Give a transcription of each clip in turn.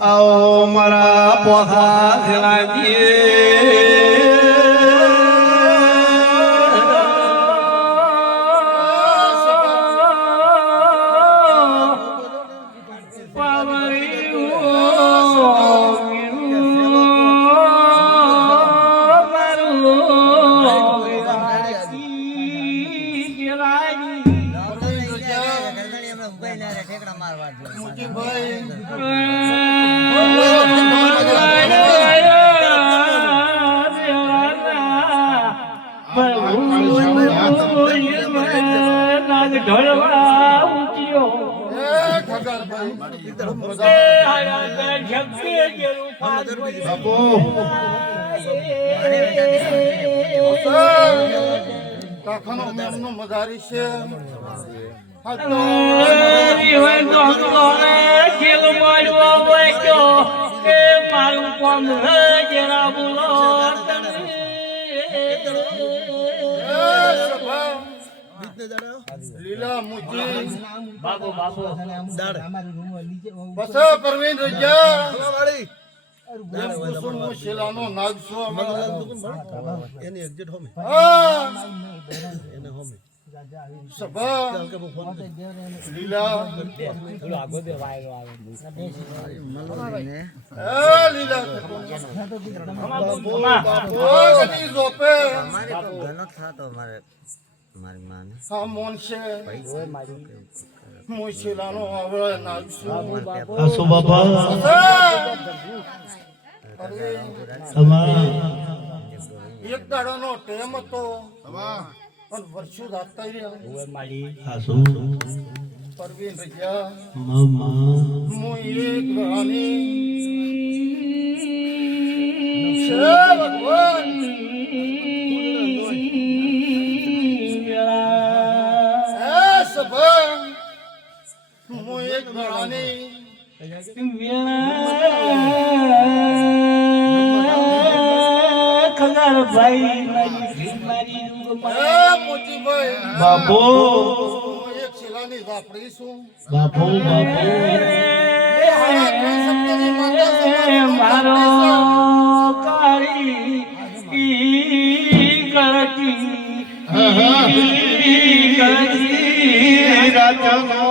આવો મારા પોથા મજારી છે મારું કોમ જરા બોલો લીલા મુજી બાબો બાબો બસ પરવીન રજા વાળી કુસુમ શિલાનો નાગસો એની એક્ઝિટ હોમે એને હોમે સભા લીલા થોડો આગો દે વાયરો આવે લીલા બાબો કદી જોપે મારી ઘણો થાતો મારે મારી માને હા મોન છે ઓય મારી મોશિલાનો આવળે નાગસો આસો બાબા એક દાડાનો ટેમ હતો પણ વર્ષો જાતા રહ્યા મારી આસો પરવીન રજા મામા મો એક રાની છે ભગવાન મો એક રાની ખગર ભાઈ મારી મોટી ભાઈ બાપો એક શિલાની વાપરી છું બાપો બાપો મારો કાળી ગળતી રાજનો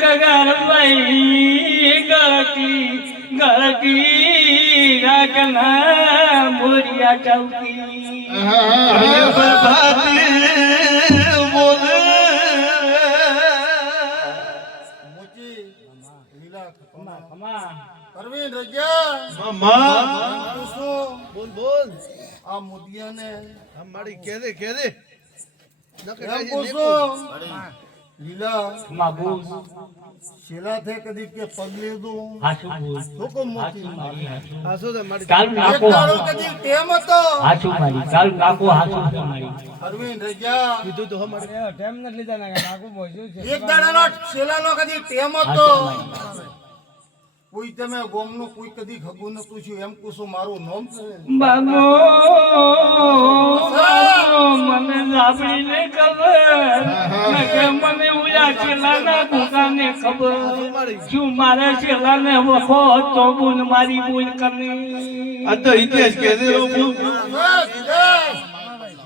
કગર ભાઈ ગળતી રાખના ભૂરિયા ચૌકી બોલે મોજી લીલા ખમા પરવીન રજા મામા બોલ બોલ આ મુદિયાને હમ મારી કે દે લીલા માબૂસ શેલા થે કદી કે પગલે દો હાચું બોલ મોતી હાચું તો મારી કાલ નાકો કદી ટેમ હતો હાચું મારી કાલ નાકો હાચું મારી પરવીન રજા કીધું તો અમારે ટેમ ન લીધા ના નાકો બોલ્યો છે એક દાડાનો શેલાનો કદી ટેમ હતો કોઈ તમે ગોમનું કોઈ કદી ખગું ન પૂછ્યું એમ પૂછું મારું નામ છે બાબો મને લાભડીને ખબર કે મને ઉયા છેલાના દુકાને ખબર શું મારા છેલાને વખો તો બોલ મારી બોલ કરની આ તો ઇતિહાસ કે દે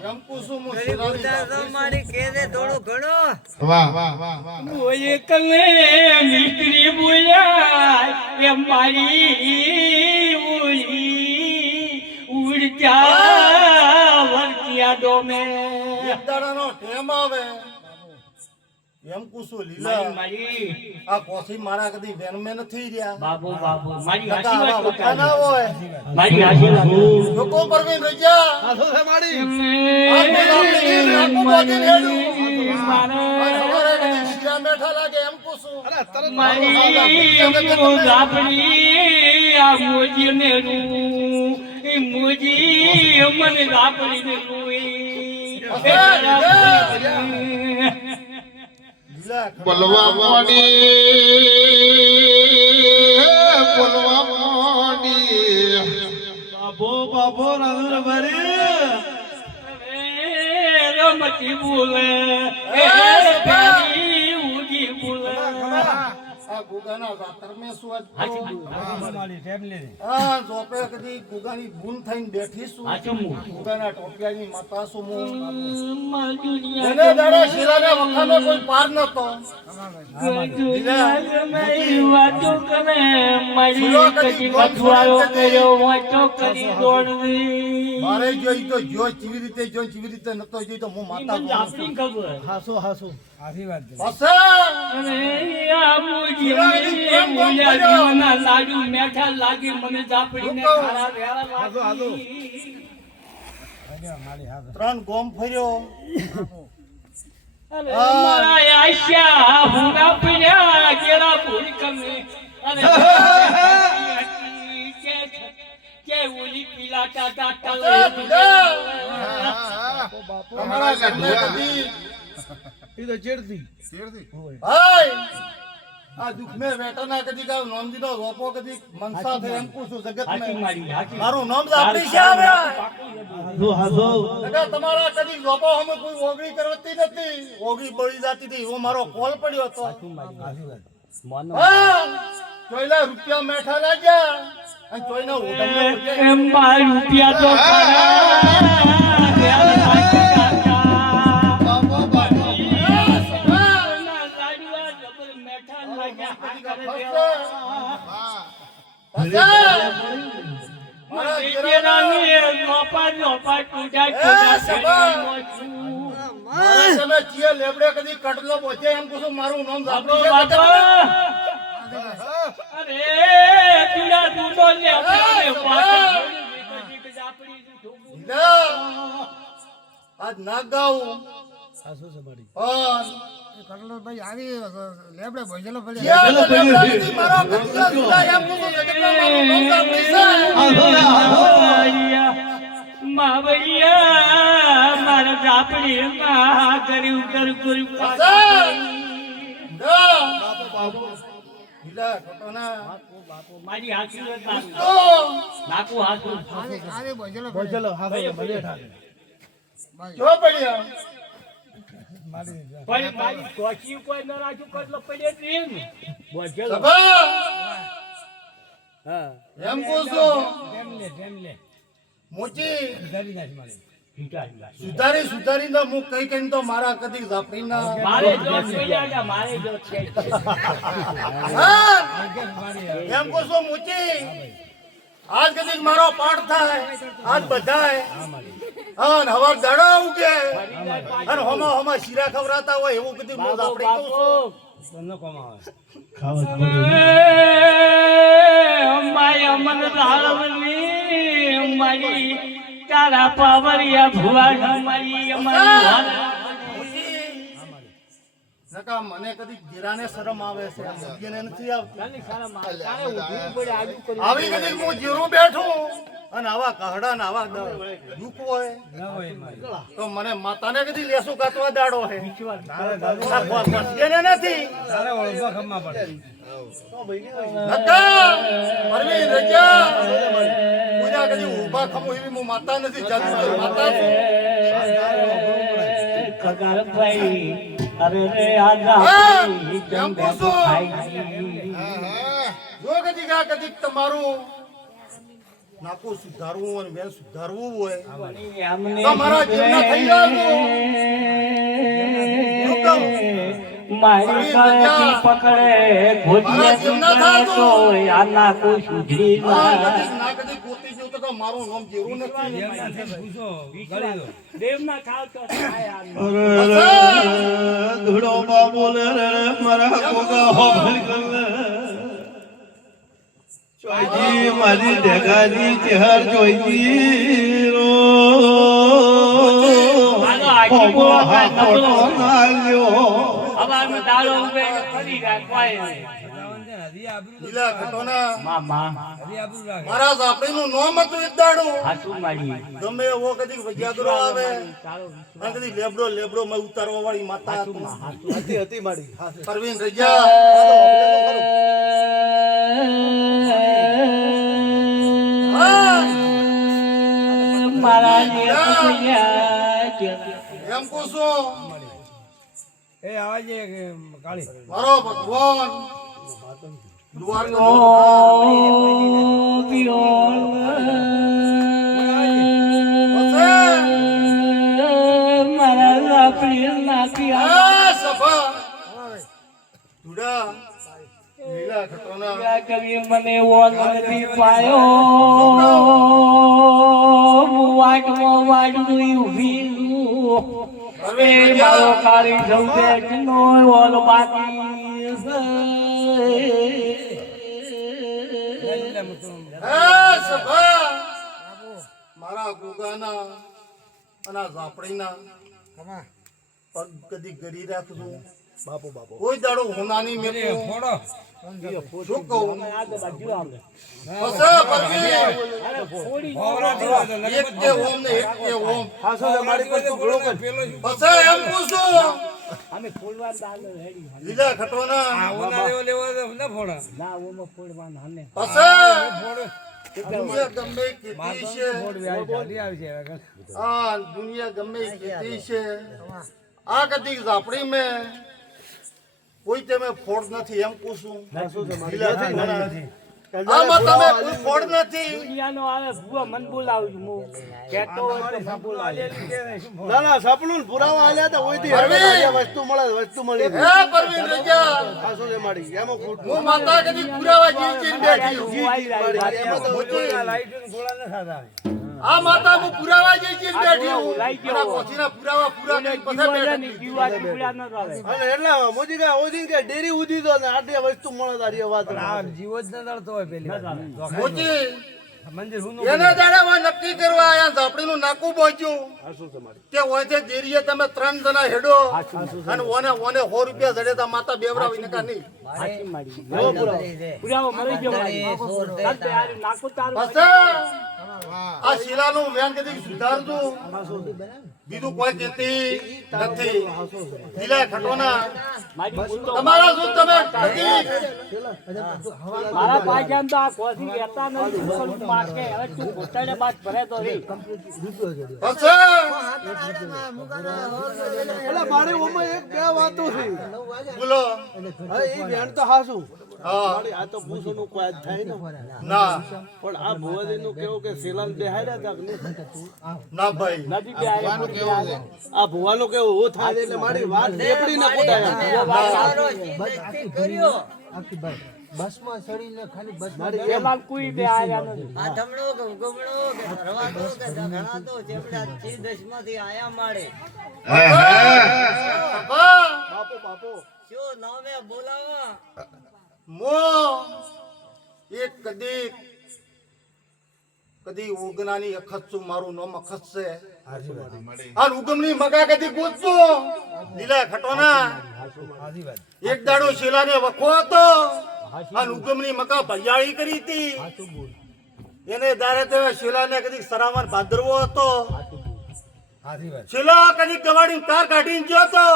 એમ પૂછું મો છેલાની મારી કે દે થોડો ઘણો વાહ વાહ વાહ વાહ ઓય કને મિસ્ત્રી બોલ્યા એ મારી ઉડ્યા વર્તિયા ડોમે દાડાનો ટેમ આવે એમ કુસુ લીલા મારી આ કોસી મારા કદી વેન મે નથી રહ્યા બાબુ બાબુ મારી હાસી વાત ના હોય મારી હાસી વાત લોકો પરવીન રજા આ તો છે મારી આ બોલાવને હેડું મારે શિયા મેઠા લાગે એમ કુસુ અરે તરત મારી લાપડી આ મોજીને રૂ એ મોજી મને રાપડીને રૂઈ બોલવા મોડી બાબો રાધુર ભરી રમતી બોલે ઉજી બોલે આ ગુગાના રાતર મે સુવાજ મારી ફેમિલી આ જોપે કદી ગુગાની બૂન થઈને બેઠી છું હાચું ગુગાના ટોપિયાની માતા છું હું માં દુનિયા એને દાડા શિરાને વખાનો કોઈ પાર નતો દુનિયા મેં વાતો કરે મારી કદી કઠવાળો કર્યો વાતો કરી દોડવી મારે જોઈ તો જો કેવી રીતે નતો જોઈ તો હું માતા મને આપણી ખબર હાસો આશી વાત અરે આ મુજી મુલ્યા જીવના લાડુ મેઠા લાગી મને જાપડીને ખારા વેળા લાગી ત્રણ ગોમ ફર્યો અરે મારા આશા હુંગા પીડ્યા કેરા ભૂલ કમે અરે કે ઓલી પીલા ટાટા તમારા ઘરને કદી એ તો ચેડતી ભાઈ આ દુઃખ મે વેટના કદી કા નોંધીનો રોપો કદી મનસા થઈ એમ પૂછું જગત હાચી મે મારી હાચી મારું નામ આપણી છે આવે હાસો તમારા કદી રોપો અમે કોઈ ઓગળી કરતી નથી ઓગળી બળી જાતી હતી એવો મારો કોલ પડ્યો હતો હા ચોયલા રૂપિયા મેઠા લાગ્યા અને ચોયના ઉડમના રૂપિયા એમ બાર રૂપિયા તો લેબડે કદી કટલો પહોંચે એમ પૂછું મારું નામ અરે તુડા દૂધો લે આજ ના ગાવું હાસો છે મારી પણ કટલો ભાઈ આવી લેબડે ભોજલો પડી મારો કટલો સુધા એમ પૂછું જગતમાં મારું નામ આપણી છે માવડિયા મારા જાપડી માં કર્યું કર્યું મારી હાચી નાખું હાચું આવી ભોજલો ભોજલો ભલે જો પડ્યા મારી પણ મારી કોચી કોઈ ન રાજુ કટલો પડે ટ્રેન બોજલો સભા હા એમ પૂછું ટેમલે મોચી ગાડી નાખ મારી સુધારીને હું કઈ તો મારા કદી ઝાપડીના મારે જો જોયા મારે જો છે હા એમ પૂછું મોચી આજ કદી મારો પાઠ થાય આજ બધાય હા ને હવાર દાડો ઉગે અને હોમાં શીરા ખવરાતા હોય એવું કદી હું ઝાપડી કહું છું બંને કોમ આવે માયા મન ધારવની મારી તારા પાવરિયા ભુવા મારી અમારી નકા મને કદી ગીરાને શરમ આવે છે સગીને નથી આવતી આવી કદી હું જીરું બેઠું અને આવા કહડા ને આવા દુઃખ હોય તો મને માતાને કદી લેસું કાતવા દાડો હે સગીને નથી તારે ઓળખવા ખમા પડે નકા પરવી રજા પૂજા કદી ઊભા ખમું એવી હું માતા નથી જાણતી માતા છું કગાર ભાઈ અરે રે આજા એમ પૂછું જો કદી તમારું નાકું સુધારવું અને મેં સુધારવું હોય તો મારા જીવના થઈ જવાનું મારી ગળેથી પકડે ઘોડિયા તો આના કોઈ સુધરી ના કદી ગોતી જવું તો મારું નામ જેવું નથી પૂછો કરી દો દેવના ખાવ તો ધૂળો બોલે રે મારા કોકા હોભળ કરે ચોઈજી મારી દેગાની ચહેર ચોઈજી રો કોકો હાથો નાલ્યો અમાર દાડો ઉગે ફરી રાખવાય આબરૂ લીલા ખટોના મામા હજી આબરૂ રાખે મારા ઝાપડીનું નામ હતું એક દાડું હાચું મારી ગમે એવો કદી વજાગરો આવે અને કદી લેબડો મેં ઉતારવા વાળી માતા હતી પરવીન રજા મારા એમ કહું છું એ આવાજે કાળી મારો ભગવાન દ્વારકા મારા લાકડી નાખી સભા જુડા લીલા ખટોના કવિ મને ઓલ નથી પાયો વાટમાં વાટનું ઊભી હવે મારો કાળી સૌદે નો ઓલ બાકી સભા મારા ગોગાના અને ઝાપડીના પગ કદી ગરી રાખજો કોઈ દાડો હોનાની મેં ફોડો શું કહું ફોવરા દીવા તો એક કે ઓમ ને એક કે ઓમ પેલો પછી એમ પૂછું અમે ફોડવા દાલ રેડી લીલા ખટોના આવના લેવો ના ફોડા ના ઓમાં ફોડવાના હને પછી દુનિયા ગમે કેટલી છે આવી છે આ દુનિયા ગમે કેટલી છે આ કદી ઝાપડી મેં કોઈ તમે ફોડ નથી એમ પૂછું લીલા ખટોના આમાં તમે કોઈ ફોડ નથી દુનિયાનો આવે ભૂવા મન બોલાવું છું હું કહેતો હોય તો મન બોલાવે ના સપનું પુરાવા આલ્યા તો ઓયથી વસ્તુ મળે વસ્તુ મળી હે પરવીન રજા આ શું છે માડી એમાં ખોટ હું માતા કદી પુરાવા જીતી બેઠી છું. લાઈટ ગોળા ન થતા આ માતા હું પુરાવા જીતી બેઠી હું લાઈ ગયો. અને પોતીના પુરાવા પૂરા કરી પછી બેઠી જીવાથી પૂરા ન આવે અને એટલે મોજી કા ઓજી કે ડેરી ઉધી દો ને આટલી વસ્તુ મળે તારી વાત આ જીવો જ ન દળતો હોય પેલી મોચી મંદિર હું એને દાડામાં નક્કી કરવા આયા ઝાપડીનું નાકું પહોંચ્યું આ શું છે માડી કે ઓયથી દેરીએ તમે 3 જણા હેડો અને ઓને 100 રૂપિયા જડેતા માતા બેવરાવી નકા નહીં હાચી મારી પુરાવો મળી ગયો મારી ચાલ તો યાર નાખો તારું પછી આ શીલાનું વેન કદી સુધારજો બીજું કોઈ કહેતી નથી લીલા ખટોના મારી બોલતો તમારા શું તમે કદી મારા પાજામ તો આ કોસી રહેતા નથી પણ માકે હવે તું ઘોટાડે બાદ ભરે તો રે પછી એટલે મારી ઓમાં એક બે વાતો છે બોલો હા એ બેન તો હાસું હા મારી આ તો પૂછોનું કોઈ જ થાય ને ના પણ આ ભુવાજી નું કેવું કે શિલાલ બેહાડ્યા તા કે નહીં? ના ભાઈ નદી બે આરે આ ભુવાનું કેવું હું થાય એટલે મારી વાત લેપડી ના પોતાયા પેલા કોઈ બે આયા નથી બાપો બાપો મો એક કદી ઉગનાની અખત છું મારું નામ અખત છે અને ઉગમની મગા કદી ગોતતો લીલા ખટોના એક દાડો શીલાને વખો હતો અને ઉગમની મગા ભૈયાળી કરી હતી એને દારે તે શીલાને કદી સરાવન ભાદરવો હતો શીલા કદી ગવાડી કાર કાઢીને ગયો હતો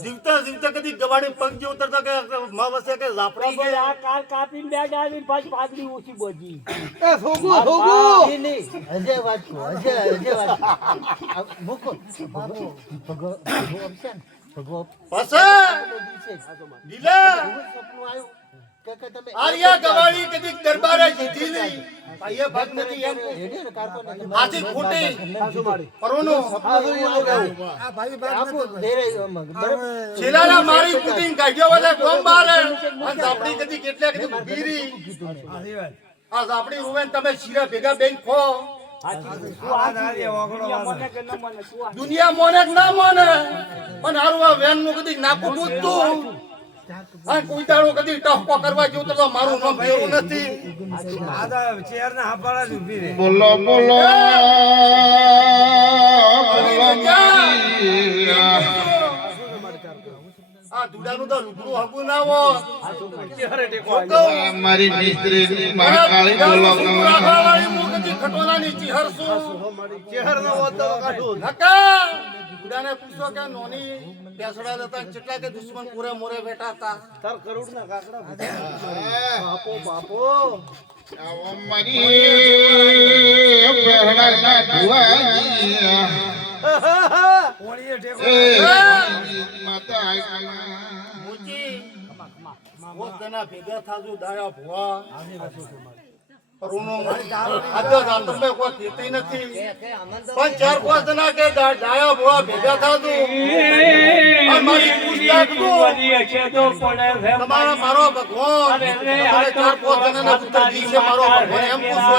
જીવતા કદી ગવાડી પગ જે ઉતરતા કે માવસે કે ઝાપડી પણ ગયા આ કાર કાપીને બે ડાળી પાછી પાઘડી ઓછી બોજી એ સોગુ સોગુ લીલા આર્યા ગવાડી કદી દરબારે જીતી નહીં ભાઈએ ભાગ નથી એમ આથી ખોટી હાસુ મારી પરોનો હાસુ એ લોકો છેલાના મારી કુટિંગ કાઢ્યો વલે કોમ બારે અને ઝાપડી કદી કેટલે કદી બીરી આ ઝાપડી રૂવેન તમે શીરા ભેગા બેન ખો દુનિયા મોને કે ના મોને પણ હારું આ વેન નું કદી નાકું પૂછતું આ કોઈ દાડો કદી ટહકો કરવા જેવું તો મારું નામ ભેરું નથી ચેર ના હાપાળા જ ઉભી રહે બોલો બોલો આ ધુડાનું તો રૂબરૂ હગું ના હોય. ચહેરે ટેકો શું કહું? મારી મિસ્ત્રી મહાકાળી બોલાવતો રાખવાવાળી મૂર્ખથી ખટોલાની ચિહર શું? ચહેર ન હોત તો કાઢું નકા ધુડાને પૂછો કે નોની પેસડા હતા કેટલા કે દુશ્મન પૂરે મોરે બેઠા હતા. તાર કરોડ ના કાકડા બાપો બાપો મારી પહેરણા ધુઆજી કોણીએ ટેકો માતા મૂકી મોત તેના ભેગા થાજો દાયા ભુવા રૂનો આજો તમે કોઈ કીધી નથી પણ 4-5 જણા કે દાયા ભુવા ભેગા થાજો અને મારી પૂછતાછ તું તમારા મારો ભગવાન તમારે 4-5 જણાના પુત્ર દીશે મારો ભગવાન એમ પૂછો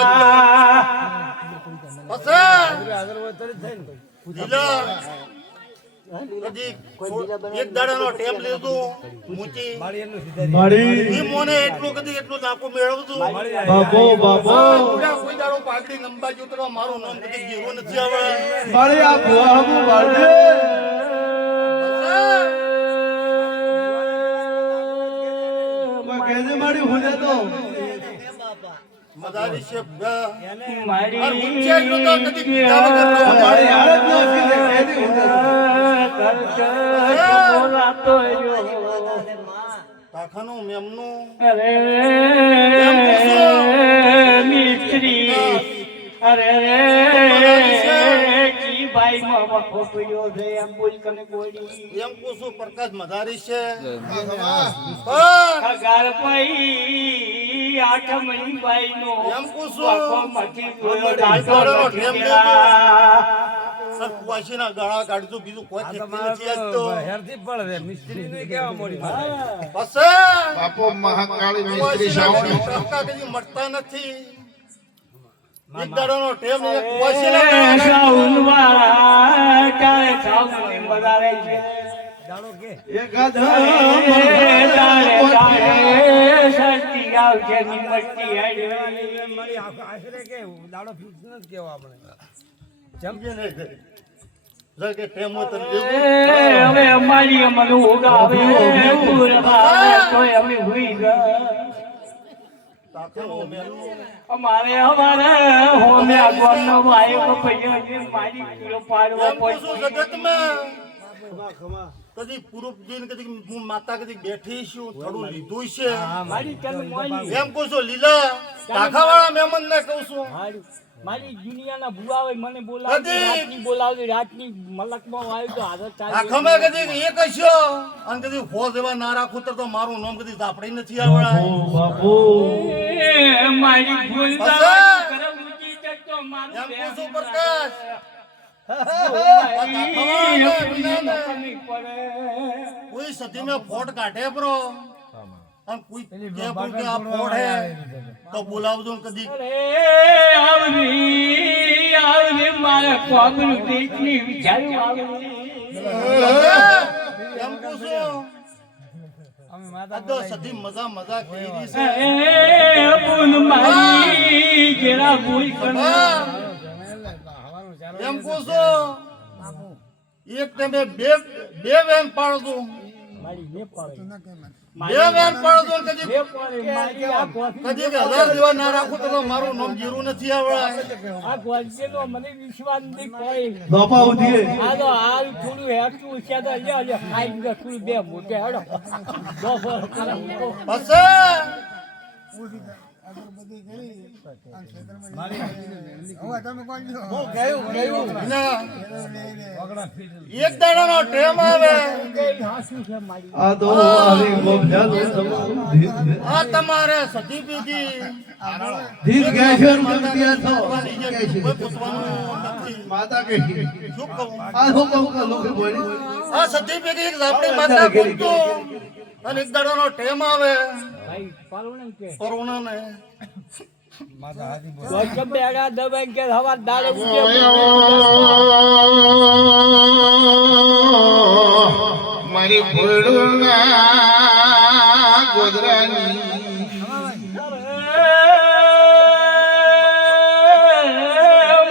પછી હાજર હોય તરી થાય ને લીલા કદી એક દાડાનો ટેમ લીધું મૂકી મારી એનું સીધા ઈ મોને એટલું કદી એટલું નાકો મેળવતું બાપો બાપો પૂરા કોઈ દાડો પાઘડી લંબા જોતરો મારું નામ કદી જીવો નથી આવે મારી આ ભુવા હમુ બાળે કેજે મારી હુજે તો મદારી છે ભગા મારી અને ઊંચે એટલું તો કદી પીધા વગર ન હોય. મારી હાલત નો સીધે કેજે હુજે બોલાતો રહ્યો તાખાનું મેમનું અરે મિસ્ત્રી અરે કી ભાઈ મામા ખોપ્યો છે એમ બોલ કને ગોડી એમ પૂછું પ્રકાશ મદારી છે અગાર ભાઈ આઠમણી ભાઈ નો એમ પૂછું મથી સરકુવાસીના ગાળા કાઢતું બીજું કોઈ આ તો ઠેકતું નથી આજ તો મારા હેરથી પડે મિસ્ત્રી ને કેવા મોડી મારે પછી બાપો મહાકાળી મિસ્ત્રી કુવાસીના સાવણી ટકા કદી મળતા નથી એક દાડાનો ટેમ એક કુવાસીના ગાળા જાણો કે એક હાથ મારી આશરે કે દાડો ફિક્સ નથી કેવો આપણે સમજે ને જર કે ટેમ હોય તો દેવું. હવે અમારી અમલ ઉગાવે અમે હુઈ ગયા તાકાનું મેમનું અમારે હોમે આગવાનો વાયો પૈયો મારી કીરો પાડવો એમ પૂછું પડશે જગતમાં ખમા ખમા કદી પૂરું જોઈને કદી હું માતા કદી બેઠી છું થોડું લીધું છે મારી તન મોલી એમ કહું છું લીલા ટાખાવાળા મહેમાન ને કહું છું મારી દુનિયાના ભુવાવે મને બોલાવે કદી? રાતની બોલાવે રાતની મલકમાં આવ્યો તો હાલત આખામાં કદી એક હસ્યો અને કદી ફોજ એવા ના રાખું તો મારું નામ કદી ઝાપડી નથી આવડાય બાપુ મારી ભૂલ હશે? કરમ ઊંચી ચડતો મારું એમ પ્રેમ પૂછું પ્રકાશ કોઈ સતી में ફોટ કાઢે બ્રો અને કોઈ કે બોલ કે આ ફોટ હે તો બોલાવજો ને કદી આવની મારા કોબરું પેટની વિચારું એમ પૂછું અમે આ માતા તો સતી મજા કરી છે ભૂલ મારી જેરા ભૂલ હા. એમ પૂછું એક તમે બે વેન પાડજો બે વેન પાડજો ને કદી કદી કે 1000 જેવા ના રાખું તો મારું નામ જીરું નથી આવડાય આ ગોલસેનો મને વિશ્વાસ નથી કોઈ બાપા ઉઠીએ આ તો હાલ થોડું હેઠું છે તો લ્યો લ્યો ખાઈ ગયો થોડું બે મોટે હેડો બફર કરે ના. એક દાડાનો ટેમ આવે આ તો આવી ગોભ્યા આ તમારે સતી પીધી ધીર ગેશર માતાને તો પૂછવાની છે, કોઈ પૂછવાનું નથી. માતા કે શું કહું? આ હું કહું કે લોકો બોલી આ સતી પીધી એક આપણી માતા પૂછતો અને એક દાડાનો ટેમ આવે ભાઈ પાલું કે કોરોનાને ગોજબ બેડા દબાઈ કે હવા દાડે ઉઠે મારી ફૂલના ગોદરાની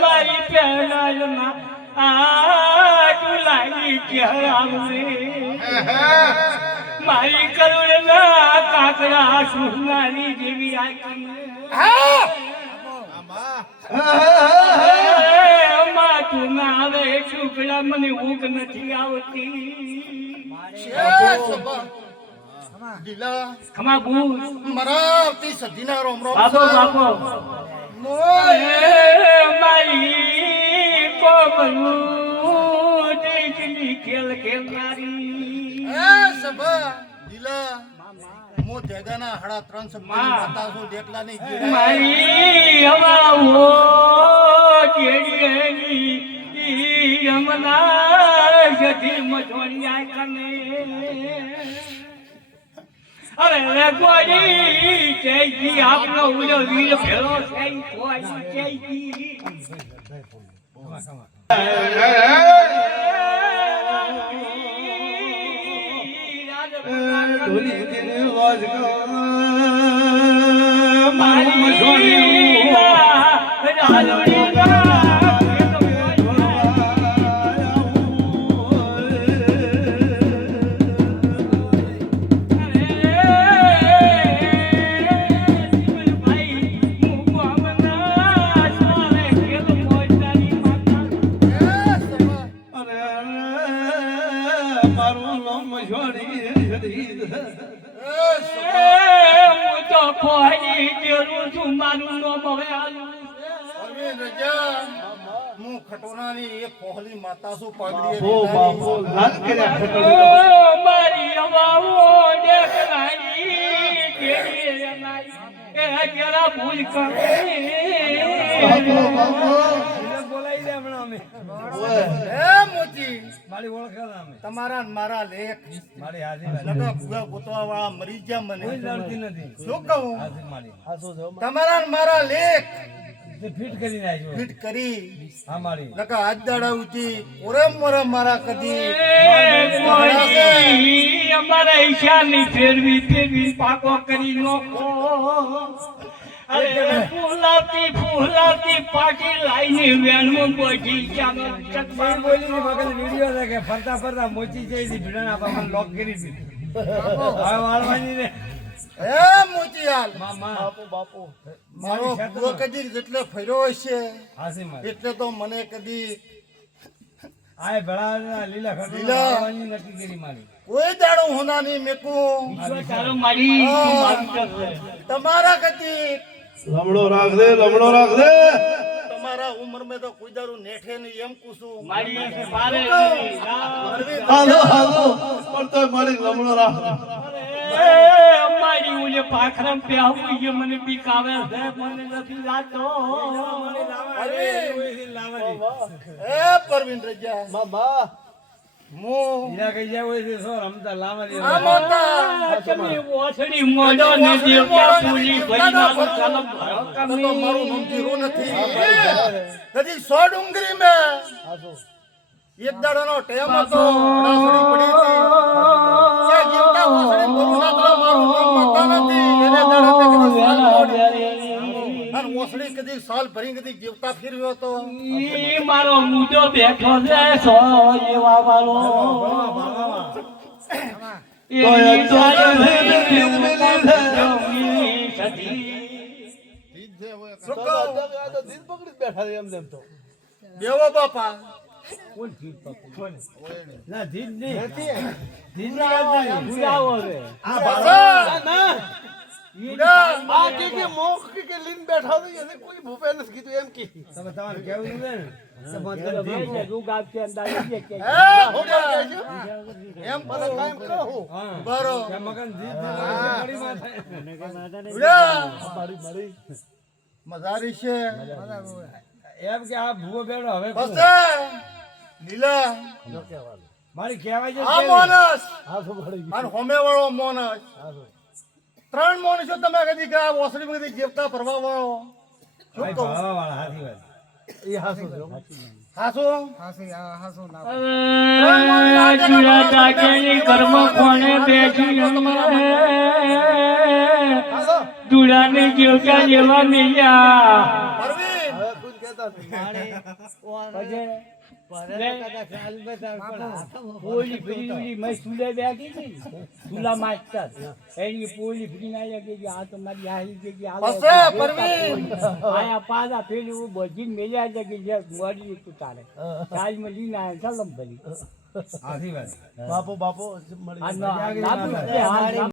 મારી પહેલા આ તુલાની ચહેરા આપણા સુનારી જેવી આંખી અમા તું ના આવે એટલું પેલા મને ઊંઘ નથી આવતી લીલા ખમા બૂ મરાવતી સદીના રોમ રોમ બાપો બાપો મારી કોમલું દીકરી ખેલ ખેલનારી લીલા મો દેગાના હડા 3 શબ્દ બતાવશો દેખલા ની મારી હવાઓ કેડી હમના જતી મઠોની આકને અરે ગોડી જયજી આપનો ઉલો વીર ભેળો થઈ કોઈ જયજી ઢોલી તેરે વાજ મારી રાલુડી હું ખટોનાની એક પહોળી માતા છું પાઘડી બાપો લાલ કર્યા ખટોડી મારી હવાઓ દેખનારી કેડી રનારી એ જરા ભૂલ કરે બોલાઈ દે હમણાં અમે હે મોચી મારી ઓળખાણ અમે તમારા ને મારા લેખ મારી હાજી લગા ભૂગા ગોતવા વાળા મરી ગયા કોઈ મને લડતી નથી શું કહું હાજી મારી તમારા ને મારા લેખ તે ફિટ કરીને આવ્યો ફિટ કરી હા મારી લગા હાથ દાડા ઉચી ઓરમ મોરમ મારા કદી અમારા ઈશાની ફેરવી પાકો કરી નોખો અરે ફૂલાતી પાટી લાઈની વેણમાં બોજી ચાલો મારી બોલીની મગજ વિડિયો છે કે ફરતા ફરતા મોચી જઈ હતી ભીડાના બાપા લોક કરી દીધી હવે વાળવાની ને હે મોચી હાલ મામા બાપુ મારો ભૂગો કદી જેટલે ફર્યો હશે હાસી મારી એટલે તો મને કદી આય ભળા લીલા ખટો લીલા. વાળવાની નક્કી કરી મારી કોઈ દાડો હોના નહીં મેકું ચાલો મારી તમારા કદી લમડો રાખ દે તમારા ઉંમર में તો કોઈ દાડો નેઠે નહીં એમ કુસું મારી પારે હાલો પણ તો મારી લમડો રાખ મારી ઉલે પાખરમ પે આવું ये મને બીક આવે છે મને નથી લાગતો એ પરવીન રજા બાબા મો હીરા કઈ જાય હોય છે સો રમતા લાવવાની આમોતા તમે ઓછડી મોડો ને દેવતા પૂરી ભરી નાખો ચાલો તો મારું નામ જીરો નથી કદી 100 ડુંગરી મે એક દાડાનો ટેમ હતો રાસડી પડી હતી કે જીવતા ઓસડી બોલું ના તો મારું નામ મતા નથી એને દાડા તે કદી સાલ મોડી અને ઓસડી કદી સાલ ભરી કદી જીવતા ફેરવ્યો તો ઈ મારો મુજો બેઠો છે સો એવા વાળો દિન પકડી બેઠા છે એમ તેમ તો દેવો બાપા ના ધીજ નહીં ધીજ નહીં બુરાવો રે આ બાપા ના ઈડા આ કે મોખ કે લીન બેઠા છે એને કોઈ ભૂપે નથી કીધું એમ કી તમે તમારે કેવું છે ને કે બંધન ધીજ. હે હોડા એમ મને કાયમ કહું હા બરો કે મગન ધીજ પડી માં થાય ઉડા મજારી છે એમ કે આ ભૂવો બેડો હવે બસ લીલા મારી કહેવાય છે આ મોનસ હા તો પડી અને હોમે વાળો મોનસ 3 મોનસો તમે કદી કે આ ઓસડી માં કદી જીવતા ફરવા વાળો શું ભાઈ કહું ભાવા વાળા હાથી વાત એ હાસુ છે હાસો ચૂડા તાકેની કર્મ કોને બેઠી ચૂડાને જીવતા જેવા મિલ્યા પરવીન હવે કોઈ કહેતા હતા પોલી ફરી મેં સુલે બેઠી હતી સુલા માસ્ટર એની પોલી ફરી ના કે આ તો મારી હારી કે પછી પરવીન આયા પાછા પેલી બધી મેલ્યા છે કે જે મળી તું તારે ચાર્જમાં લઈને આવ્યા ચાલમ ભરી આથી વાત બાપો મળી આ ના